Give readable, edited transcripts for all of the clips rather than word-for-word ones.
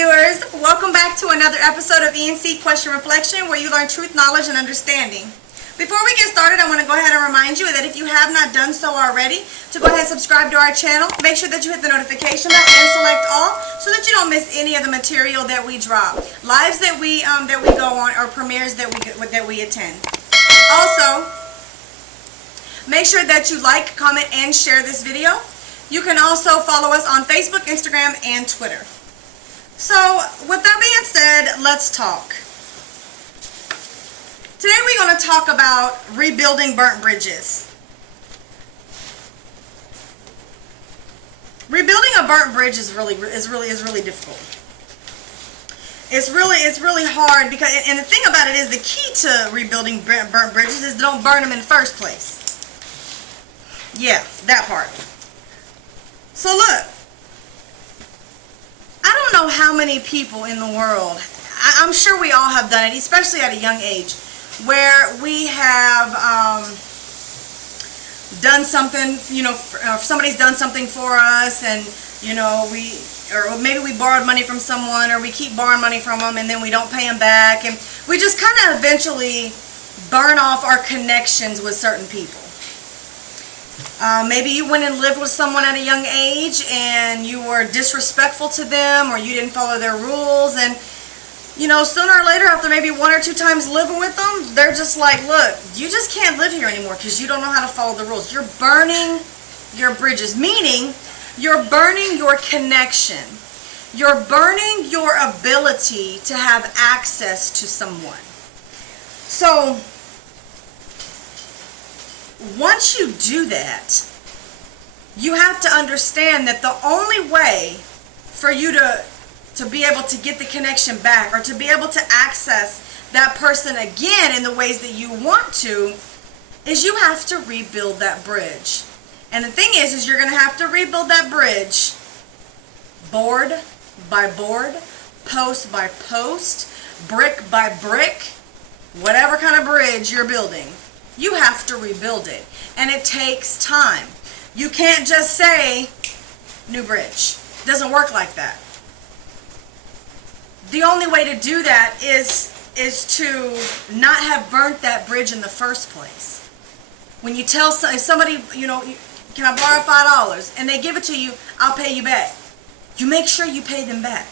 viewers, welcome back to another episode of E&C Question Reflection, where you learn truth, knowledge, and understanding. Before we get started, I want to go ahead and remind you that if you have not done so already, to go ahead and subscribe to our channel. Make sure that you hit the notification bell and select all so that you don't miss any of the material that we drop, lives that we go on, or premieres that we attend. Also, make sure that you like, comment, and share this video. You can also follow us on Facebook, Instagram, and Twitter. So, with that being said, let's talk. Today we're going to talk about rebuilding burnt bridges. Rebuilding a burnt bridge is really difficult. It's really hard because, and the thing about it is, the key to rebuilding burnt bridges is don't burn them in the first place. Yeah, that part. So look, I don't know how many people in the world, I'm sure we all have done it, especially at a young age, where we have done something, somebody's done something for us, and or maybe we borrowed money from someone, or we keep borrowing money from them, and then we don't pay them back, and we just kind of eventually burn off our connections with certain people. Maybe you went and lived with someone at a young age and you were disrespectful to them, or you didn't follow their rules, and sooner or later, after maybe 1 or 2 times living with them, they're just like, look, you just can't live here anymore because you don't know how to follow the rules. You're burning your bridges, meaning you're burning your connection. You're burning your ability to have access to someone. So once you do that, you have to understand that the only way for you to be able to get the connection back, or to be able to access that person again in the ways that you want to, is you have to rebuild that bridge. And the thing is you're going to have to rebuild that bridge board by board, post by post, brick by brick, whatever kind of bridge you're building. You have to rebuild it, and it takes time. You can't just say new bridge. It doesn't work like that. The only way to do that is to not have burnt that bridge in the first place. When you tell if somebody, can I borrow $5, and they give it to you, I'll pay you back. You make sure you pay them back.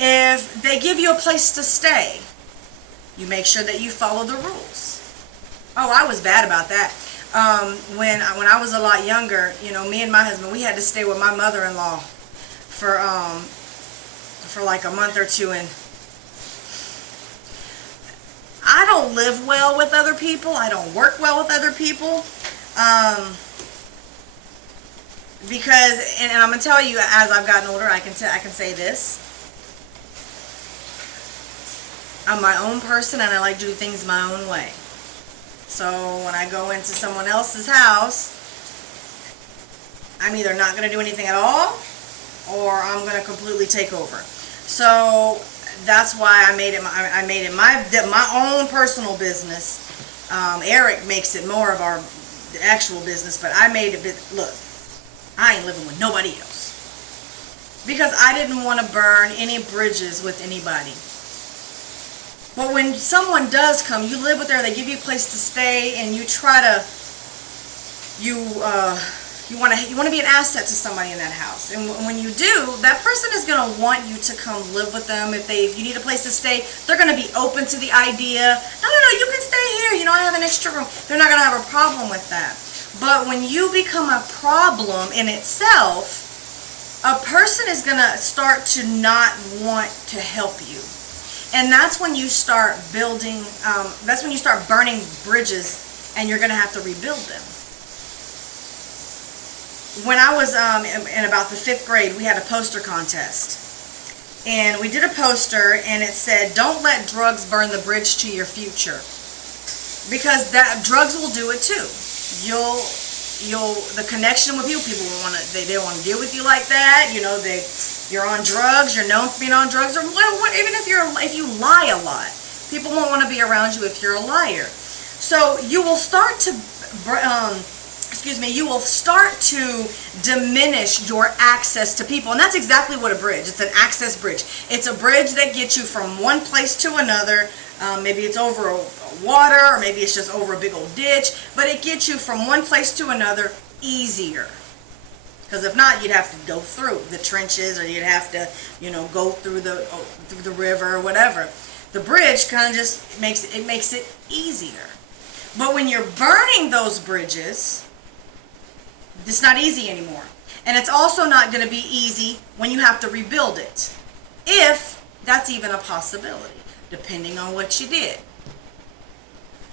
If they give you a place to stay, you make sure that you follow the rules. Oh, I was bad about that. When I was a lot younger, me and my husband, we had to stay with my mother-in-law for like a month or two, and I don't live well with other people. I don't work well with other people, because, and I'm gonna tell you, as I've gotten older, I can say this. I'm my own person, and I like to do things my own way. So when I go into someone else's house, I'm either not going to do anything at all, or I'm going to completely take over. So that's why I made it my own personal business. Eric makes it more of our actual business, but I made it. Look, I ain't living with nobody else because I didn't want to burn any bridges with anybody. But when someone does come, you live with them, they give you a place to stay, and you try to, you want to be an asset to somebody in that house. And when you do, that person is going to want you to come live with them. If you need a place to stay, they're going to be open to the idea. No, you can stay here. I have an extra room. They're not going to have a problem with that. But when you become a problem in itself, a person is going to start to not want to help you. And that's when you start building, that's when you start burning bridges, and you're going to have to rebuild them. When I was in about the 5th grade, we had a poster contest. And we did a poster, and it said, don't let drugs burn the bridge to your future. Because drugs will do it too. The connection with people will they don't want to deal with you like that. You're on drugs, you're known for being on drugs, or even if you lie a lot, people won't want to be around you if you're a liar. So you will start to excuse me, you will start to diminish your access to people. And that's exactly what a bridge, it's an access bridge. It's a bridge that gets you from one place to another. Maybe it's over a water, or maybe it's just over a big old ditch, but it gets you from one place to another easier. Because if not, you'd have to go through the trenches, or you'd have to, go through the river or whatever. The bridge kind of just makes it easier. But when you're burning those bridges, it's not easy anymore. And it's also not going to be easy when you have to rebuild it, if that's even a possibility, depending on what you did.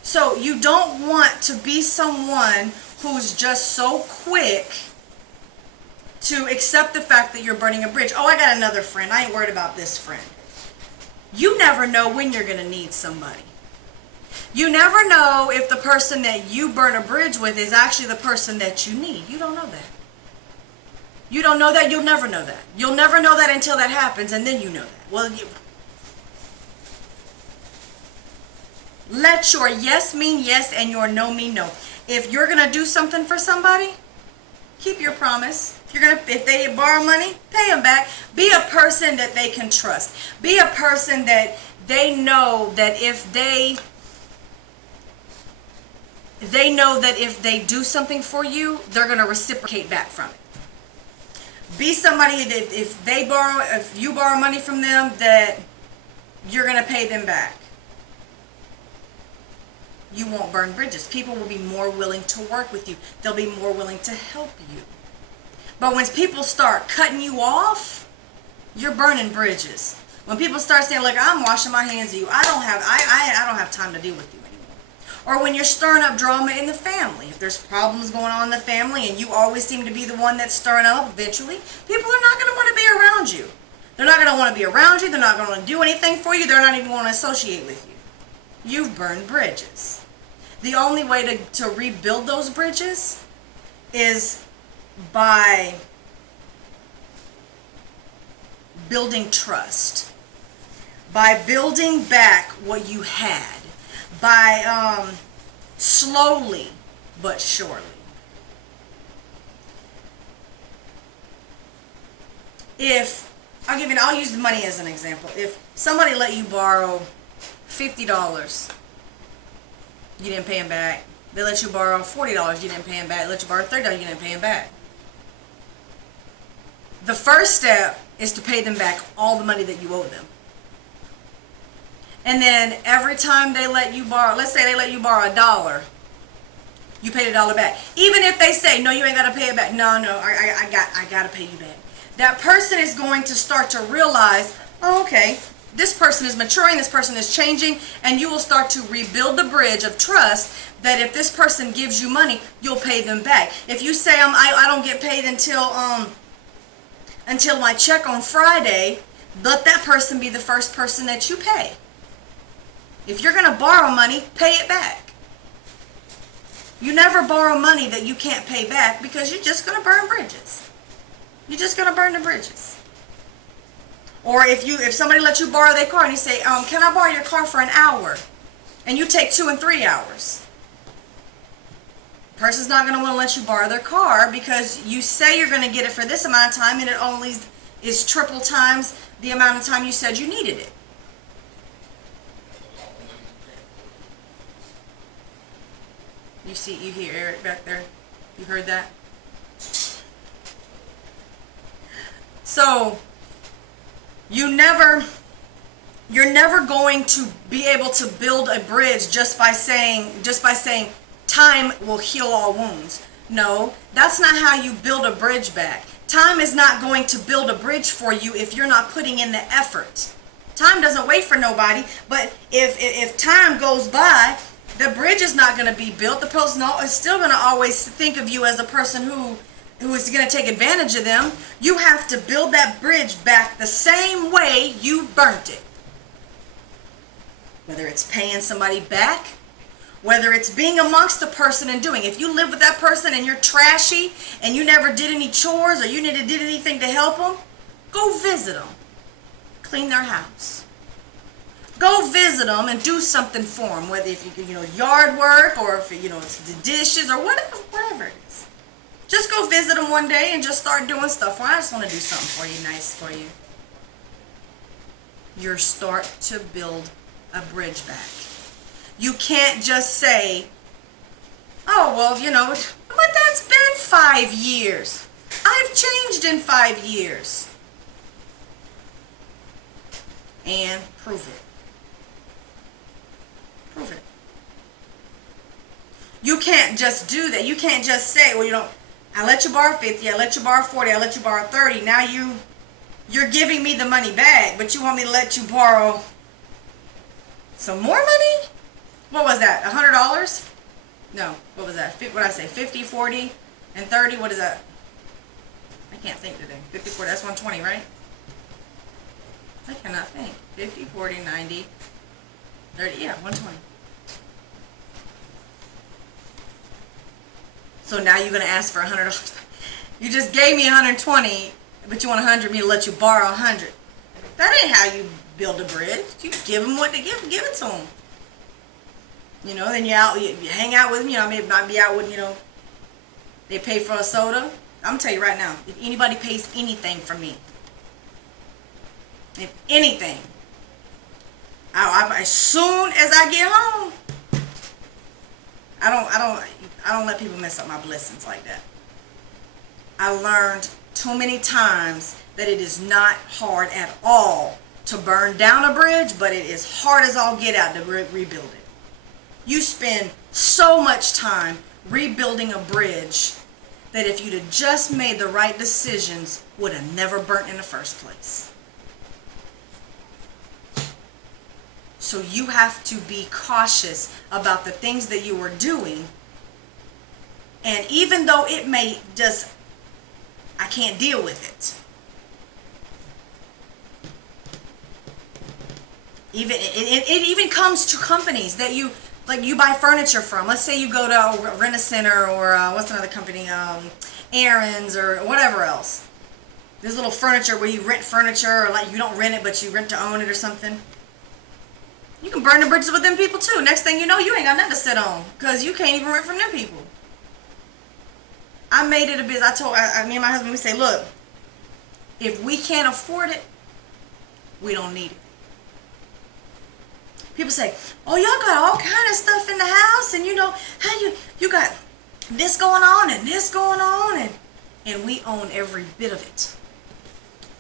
So you don't want to be someone who's just so quick to accept the fact that you're burning a bridge. Oh, I got another friend. I ain't worried about this friend. You never know when you're going to need somebody. You never know if the person that you burn a bridge with is actually the person that you need. You don't know that. You don't know that. You'll never know that. You'll never know that until that happens, and then you know that. Well, let your yes mean yes and your no mean no. If you're going to do something for somebody, keep your promise. If they borrow money, pay them back. Be a person that they can trust. Be a person that they know that if they do something for you, they're going to reciprocate back from it. Be somebody that if you borrow money from them, that you're going to pay them back. You won't burn bridges. People will be more willing to work with you. They'll be more willing to help you. But when people start cutting you off, you're burning bridges. When people start saying, "Look, I'm washing my hands of you. I don't have time to deal with you anymore." Or when you're stirring up drama in the family, if there's problems going on in the family and you always seem to be the one that's stirring up, eventually people are not going to want to be around you. They're not going to want to be around you. They're not going to do anything for you. They're not even going to associate with you. You've burned bridges. The only way to rebuild those bridges is by building trust, by building back what you had, by slowly but surely. I'll use the money as an example. If somebody let you borrow $50, you didn't pay them back. They let you borrow $40, you didn't pay them back. They let you borrow $30, you didn't pay them back. The first step is to pay them back all the money that you owe them. And then every time they let you borrow, let's say they let you borrow $1, you pay the $1 back. Even if they say, "No, you ain't got to pay it back." No, I got to pay you back. That person is going to start to realize, "Oh, okay, this person is maturing, this person is changing," and you will start to rebuild the bridge of trust that if this person gives you money, you'll pay them back. If you say, I don't get paid until my check on Friday, let that person be the first person that you pay. If you're going to borrow money, pay it back. You never borrow money that you can't pay back, because you're just going to burn bridges. You're just going to burn the bridges. Or if somebody lets you borrow their car and you say, "Can I borrow your car for an hour?" and you take 2 and 3 hours. The person's not going to want to let you borrow their car because you say you're going to get it for this amount of time, and it only is triple times the amount of time you said you needed it. You hear Eric back there? You heard that? So you're never going to be able to build a bridge just by saying time will heal all wounds. No, that's not how you build a bridge back. Time is not going to build a bridge for you if you're not putting in the effort. Time doesn't wait for nobody, but if time goes by, the bridge is not going to be built. The person is still going to always think of you as a person who is going to take advantage of them. You have to build that bridge back the same way you burnt it. Whether it's paying somebody back, whether it's being amongst the person and doing. If you live with that person and you're trashy and you never did any chores or you never did anything to help them, go visit them. Clean their house. Go visit them and do something for them, whether if you yard work or if it's the dishes or whatever. whatever it is. Just go visit them one day and just start doing stuff. Well, I just want to do something for you, nice for you. You start to build a bridge back. You can't just say, oh, well, you know, but that's been 5 years. I've changed in 5 years. And prove it. Prove it. You can't just do that. You can't just say, well, you know, I let you borrow 50, I let you borrow 40, I let you borrow 30. Now you're giving me the money back, but you want me to let you borrow some more money? What was that? $100? No, what was that? What did I say? 50, 40, and 30? What is that? I can't think today. 50, 40, that's 120, right? I cannot think. 50, 40, 90, 30, yeah, 120. So now you're going to ask for $100. You just gave me 120, but you want 100 me to let you borrow 100. That ain't how you build a bridge. You give them what they give it to them. You know, then you hang out with them. You know, maybe might be out with, you know, they pay for a soda. I'm going to tell you right now, if anybody pays anything for me, if anything, as soon as I get home, I don't let people mess up my blessings like that. I learned too many times that it is not hard at all to burn down a bridge, but it is hard as all get out to rebuild it. You spend so much time rebuilding a bridge that if you'd have just made the right decisions, would have never burnt in the first place. So you have to be cautious about the things that you are doing. And even though it may just, I can't deal with it. It even comes to companies that you buy furniture from. Let's say you go to Rent-A-Center or what's another company, Aaron's or whatever else. There's little furniture where you rent furniture, or like you don't rent it but you rent to own it or something. You can burn the bridges with them people too. Next thing you know, you ain't got nothing to sit on because you can't even rent from them people. I made it a business. Me and my husband, we say, look, if we can't afford it, we don't need it. People say, oh, y'all got all kind of stuff in the house, and you know, how you got this going on and this going on, and we own every bit of it.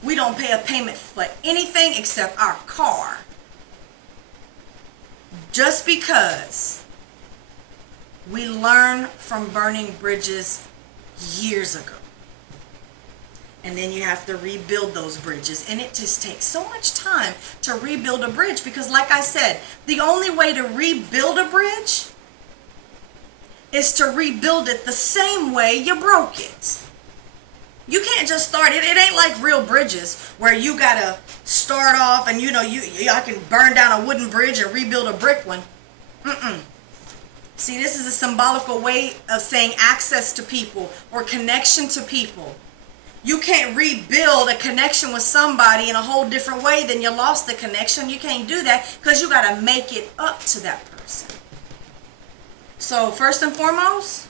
We don't pay a payment for anything except our car. Just because we learn from burning bridges years ago. And then you have to rebuild those bridges. And it just takes so much time to rebuild a bridge because, like I said, the only way to rebuild a bridge is to rebuild it the same way you broke it. You can't just start it. It ain't like real bridges where you gotta start off and you know I can burn down a wooden bridge and rebuild a brick one. See, this is a symbolical way of saying access to people or connection to people. You can't rebuild a connection with somebody in a whole different way than you lost the connection. You can't do that because you got to make it up to that person. So first and foremost,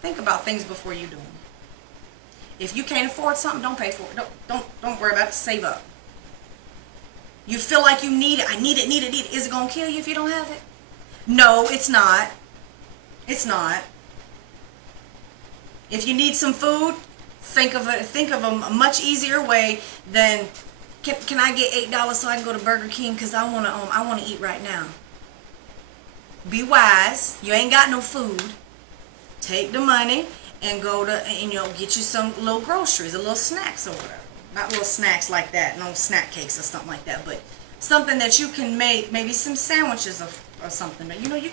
think about things before you do them. If you can't afford something, don't pay for it. Don't worry about it. Save up. You feel like you need it. I need it. Is it going to kill you if you don't have it? No, it's not. It's not. If you need some food, think of a much easier way than can I get $8 so I can go to Burger King because I want to eat right now. Be wise. You ain't got no food. Take the money and go to get you some little groceries, a little snacks or whatever. Not little snacks like that, no snack cakes or something like that, but something that you can make, maybe some sandwiches or something. But you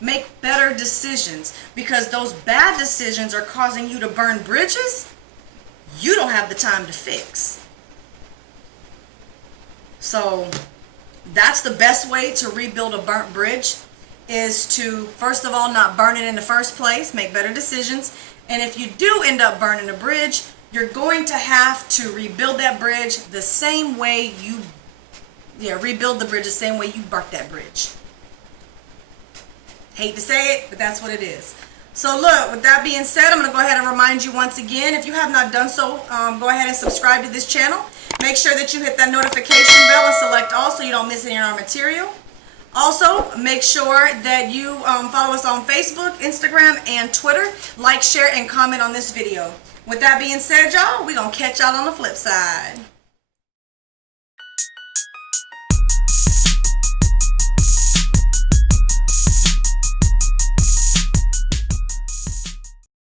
make better decisions because those bad decisions are causing you to burn bridges you don't have the time to fix. So that's the best way to rebuild a burnt bridge is to, first of all, not burn it in the first place, make better decisions. And if you do end up burning a bridge, you're going to have to rebuild that bridge the same way rebuild the bridge the same way you burnt that bridge. Hate to say it, but that's what it is. So look, with that being said, I'm going to go ahead and remind you once again, if you have not done so, go ahead and subscribe to this channel. Make sure that you hit that notification bell and select all so you don't miss any of our material. Also, make sure that you follow us on Facebook, Instagram, and Twitter. Like, share, and comment on this video. With that being said, y'all, we're going to catch y'all on the flip side.